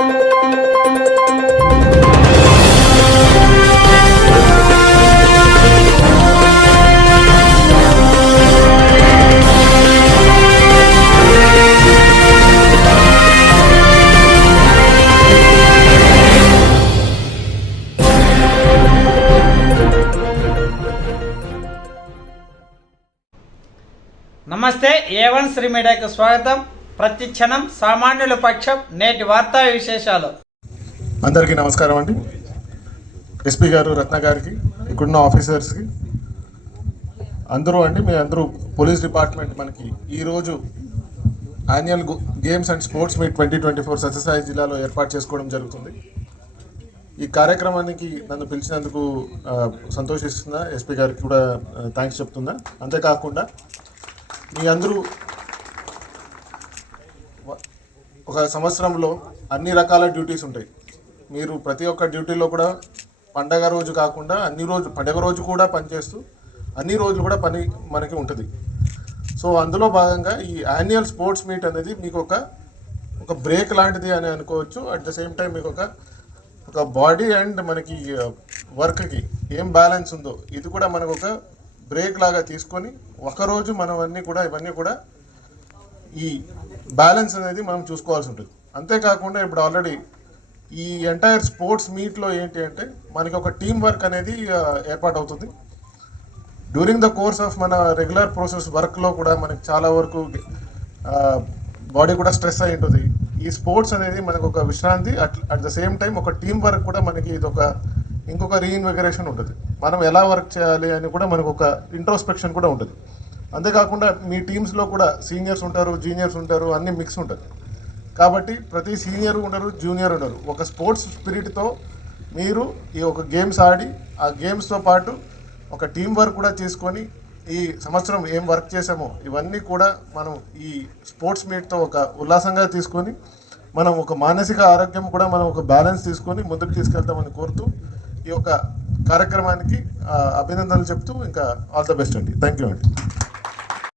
నమస్తే A1 శ్రీ మీడియాకు స్వాగతం. ప్రతి క్షణం సామాన్యుల పక్షం. నేటి వార్తా విశేషాలు. అందరికీ నమస్కారం అండి. ఎస్పీ గారు, రత్న గారికి, ఇక్కడున్న ఆఫీసర్స్కి అందరూ అండి, మీ అందరూ పోలీస్ డిపార్ట్మెంట్ మనకి ఈరోజు annual games and sports meet 2024 Sathya Sai జిల్లాలో ఏర్పాటు చేసుకోవడం జరుగుతుంది. ఈ కార్యక్రమానికి నన్ను పిలిచినందుకు సంతోషిస్తున్నా. ఎస్పీ గారికి కూడా థ్యాంక్స్ చెప్తున్నా. అంతేకాకుండా మీ అందరూ ఒక సంవత్సరంలో అన్ని రకాల డ్యూటీస్ ఉంటాయి. మీరు ప్రతి ఒక్క డ్యూటీలో కూడా పండగ రోజు కాకుండా పండగ రోజు కూడా పనిచేస్తూ అన్ని రోజులు కూడా పని మనకి ఉంటుంది. సో అందులో భాగంగా ఈ యాన్యువల్ స్పోర్ట్స్ మీట్ అనేది మీకు ఒక బ్రేక్ లాంటిది అని అనుకోవచ్చు. అట్ ద సేమ్ టైం మీకు ఒక బాడీ అండ్ మనకి వర్క్కి ఏం బ్యాలెన్స్ ఉందో ఇది కూడా మనకు ఒక బ్రేక్ లాగా తీసుకొని ఒకరోజు ఇవన్నీ కూడా ఈ బ్యాలెన్స్ అనేది మనం చూసుకోవాల్సి ఉంటుంది. అంతేకాకుండా ఇప్పుడు ఆల్రెడీ ఈ ఎంటైర్ స్పోర్ట్స్ మీట్లో ఏంటి అంటే మనకి ఒక టీం వర్క్ అనేది ఏర్పాటు అవుతుంది. డ్యూరింగ్ ద కోర్స్ ఆఫ్ మన రెగ్యులర్ ప్రాసెస్ వర్క్లో కూడా మనకి చాలా వరకు బాడీ కూడా స్ట్రెస్ అయి ఉంటుంది. ఈ స్పోర్ట్స్ అనేది మనకు ఒక విశ్రాంతి, అట్ ద సేమ్ టైం ఒక టీం వర్క్ కూడా మనకి ఇంకొక రీఇన్విగరేషన్ ఉంటుంది. మనం ఎలా వర్క్ చేయాలి అని కూడా మనకు ఒక ఇంట్రోస్పెక్షన్ కూడా ఉంటుంది. అంతేకాకుండా మీ టీమ్స్లో కూడా సీనియర్స్ ఉంటారు, జూనియర్స్ ఉంటారు, అన్ని మిక్స్ ఉంటుంది. కాబట్టి ప్రతి సీనియర్ ఉండరు, జూనియర్ ఉండరు. ఒక స్పోర్ట్స్ స్పిరిట్తో మీరు ఈ ఒక గేమ్స్ ఆడి ఆ గేమ్స్తో పాటు ఒక టీం వర్క్ కూడా చేసుకొని ఈ సంవత్సరం ఏం వర్క్ చేసామో ఇవన్నీ కూడా మనం ఈ స్పోర్ట్స్ మీట్తో ఒక ఉల్లాసంగా తీసుకొని మనం ఒక మానసిక ఆరోగ్యం కూడా మనం ఒక బ్యాలెన్స్ తీసుకొని ముందుకు తీసుకెళ్తామని కోరుతూ ఈ యొక్క కార్యక్రమానికి అభినందనలు చెప్తూ ఇంకా ఆల్ ద బెస్ట్ అండి. థ్యాంక్ యూ అండి.